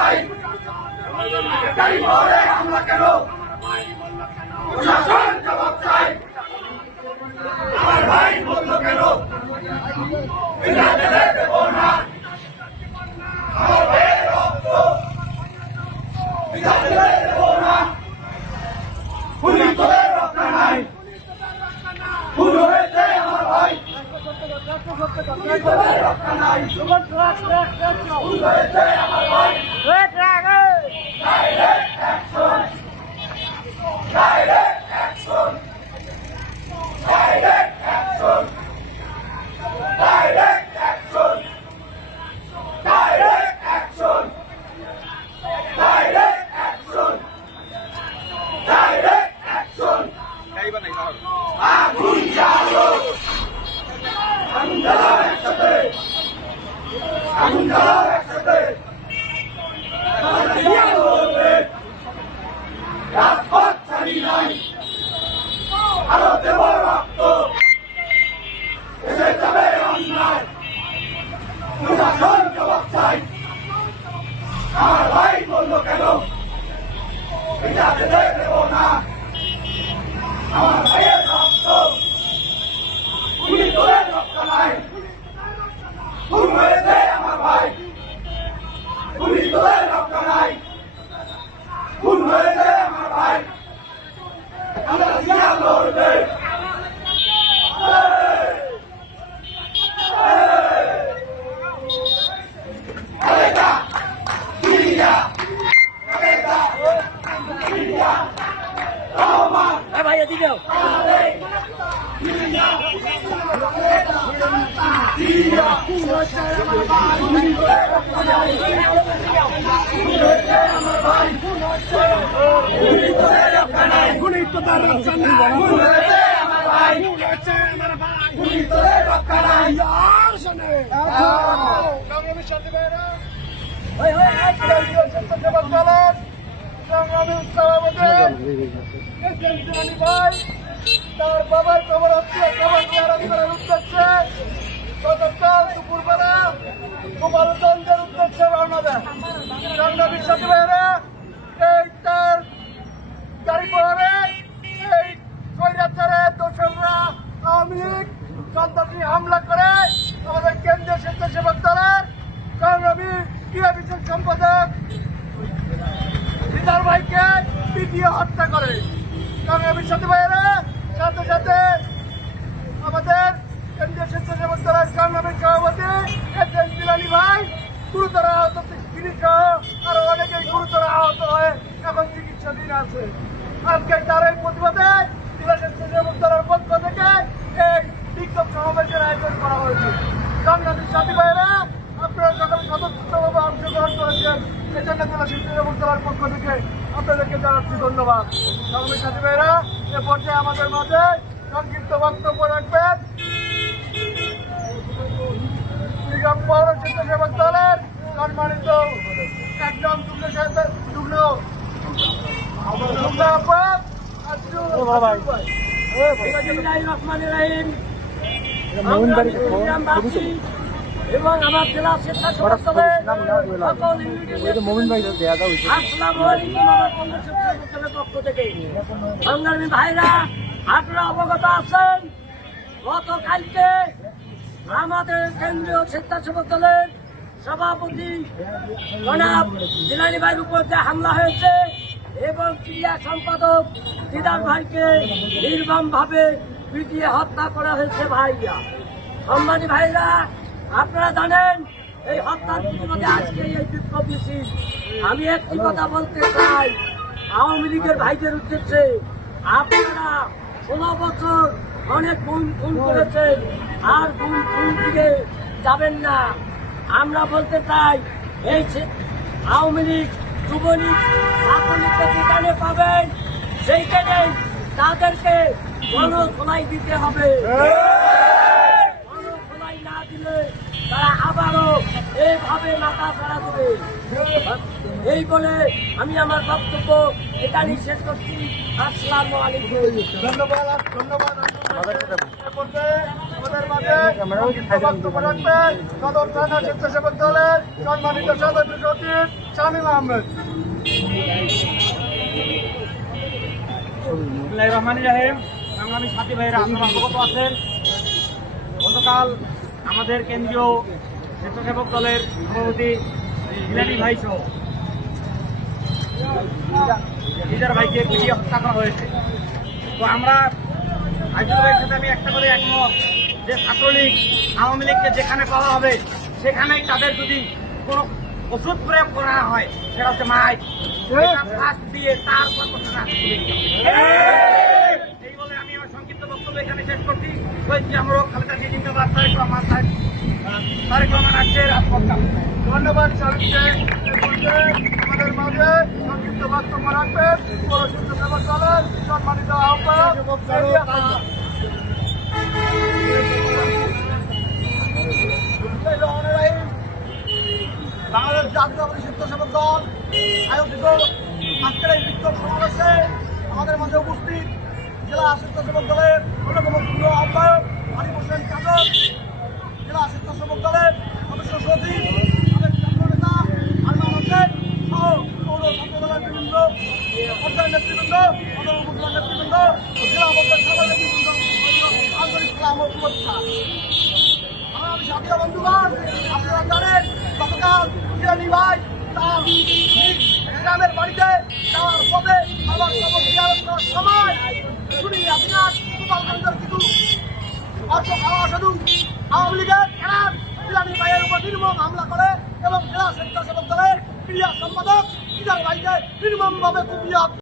চাই গাড়ি হামলা কেন? প্রশাসন জবাব চাই। আমার ভাই বলল কেন? বিনা দিলে দেব না আমার ভাইয়ের রক্ত বিনা দিলে দেব না খুনি তোদের রক্ষা নাই খুন হয়েছে আমার ভাই খুনি তোদের রক্ষা নাই খুন হয়েছে আমার ভাই Direct action! Direct action! Direct action! Direct action! Direct action! Direct action! Direct action! আগুন জ্বালো আগুন জ্বালাও একসাথে আগুন জ্বালাও একসাথে দেব আমার ভাই বলল কেন এটা যেতে দেব না আমার ভাইয়ের রক্ত উনি তোদের রক্ত নাই হয়েছে আমার ভাই উনি তোদের রক্ত নাই খুন হয়েছে আমার ভাই আমরা জিয়া লড়বে আরেকা সিরিয়া আরেকা সিরিয়া রহমান ভাই এদিকেও খুন হয়েছে আমার ভাই উনি তোদের রক্ষা নাই তার বাবার খবর হচ্ছে নিয়ে করার উদ্দেশ্যে গতকাল দুপুরবেলা গোপালগঞ্জের উদ্দেশ্যে রওনা এই তার গাড়ি এই আওয়ামী লীগ সন্ত্রাসী হামলা করে আমাদের কেন্দ্রীয় স্বেচ্ছাসেবক দলের সংগ্রামী ক্রীড়া বিশেষ সম্পাদক রিজার ভাইকে পিটিয়ে হত্যা করে। সংগ্রামী ভাইয়েরা, সাথে সাথে আমাদের সভাপতি এস এস ভাই, গুরুতর আহত তিনি সহ আরও অনেকেই গুরুতর আহত হয়ে এখন চিকিৎসাধীন আছে। আজকে তার এই প্রতিবাদে স্বেচ্ছাসেবক দলের পক্ষ থেকে এই বিক্ষোভ সমাবেশের করা হয়েছে। সংগ্রামী সাথী ভাইয়েরা আপনারা সকলে সদস্যভাবে অংশগ্রহণ করেছেন। এজন্য স্বেচ্ছাসেবক দলের পক্ষ থেকে আপনাদেরকে জানাচ্ছি ধন্যবাদ। সংগ্রামী সাথী ভাইয়েরা এ পর্যায়ে আমাদের মাঝে সংক্ষিপ্ত বক্তব্য রাখবেন পৌর স্বেচ্ছাসেবক দলের সম্মানিত এবং আমার জেলা স্বেচ্ছাসেবক দলের সকল ইউনিটের পক্ষ থেকে। সংগ্রামী ভাইরা আপনারা অবগত আছেন গতকালকে আমাদের কেন্দ্রীয় স্বেচ্ছাসেবক দলের সভাপতি জনাব জিলানি ভাইয়ের উপর যে হামলা হয়েছে এবং ক্রিয়া সম্পাদক দিদার ভাইকে নির্মম ভাবে পিটিয়ে হত্যা করা হয়েছে ভাইয়া। সম্মানী ভাইরা, আপনারা জানেন, এই হত্যার প্রতিবাদে আজকে এই বিক্ষোভ মিছিল আমি একটি কথা বলতে চাই, আওয়ামী লীগের ভাইদের উদ্দেশ্যে আপনারা ষোলো বছর অনেক গুণ খুন করেছেন আর গুণ খুন দিকে যাবেন না। আমরা বলতে চাই, এই আওয়ামী লীগ, যুবলীগ ছাত্রলীগকে যেখানে পাবেন, সেইখানে তাদেরকে গণধোলাই দিতে হবে। গণধোলাই না দিলে তারা আবারও এইভাবে মাথা ছাড়া দেবে। এই বলে আমি আমার বক্তব্য এখানেই শেষ করছি। আসসালামু আলাইকুম। ধন্যবাদ ধন্যবাদ। সদর থানা স্বেচ্ছাসেবক দলের সম্মানিত সদস্য সচিব শামীম আহমেদ। বিসমিল্লাহির রহমানির সংগ্রামী সাথী ভাইয়েরা আপনারা অবগত আছেন গতকাল আমাদের কেন্দ্রীয় স্বেচ্ছাসেবক দলের সভাপতি ভাই সহ লিডার ভাইকে পিটিয়ে হত্যা করা হয়েছে। তো আমরা আইজুল ভাইয়ের সাথে আমি একটা করে একমত যে ছাত্রলীগ আওয়ামী লীগকে যেখানে পাওয়া হবে, সেখানেই তাদের যদি কোনো ওষুধ প্রয়োগ করা হয়, সেটা হচ্ছে মাইক। দিয়ে তারপর বলে আমি এখানে শেষ করছি। ধন্যবাদ পর্যায়ে আমাদের মাঝে সংক্ষিপ্ত বক্তব্য রাখবেন পৌর স্বেচ্ছাসেবক দলের সম্মানিত আহ্বায়ক। বাংলাদেশ জাতীয়তাবাদী স্বেচ্ছাসেবক দল আমাদের মাঝে উপস্থিত জেলা স্বেচ্ছাসেবক দলের অন্যতম যুগ্ম আহ্বায়ক আরিফ হোসেন কাজল জেলা স্বেচ্ছাসেবক দলের সদস্য সচিব আমাদের ছাত্র নেতা আরমান হোসেন সহ পৌর ছাত্র দলের বিভিন্ন পর্যায়ের নেতৃবৃন্দ সদর উপজেলার নেতৃবৃন্দ ও জেলা পর্যায়ের সকল নেতৃবৃন্দ আন্তরিক শুভেচ্ছা আমার জাতীয় ভাই তার বাড়িতে যাওয়ার পথে আমার খবর জিয়ারত করার সময় শুনি অর্থ খাওয়া সাধু আওয়ামী লীগের ভাইয়ের উপর নির্মম হামলা করে এবং জেলা স্বেচ্ছাসেবক দলের ক্রিয়া সম্পাদক ইরানি ভাইকে নির্মমভাবে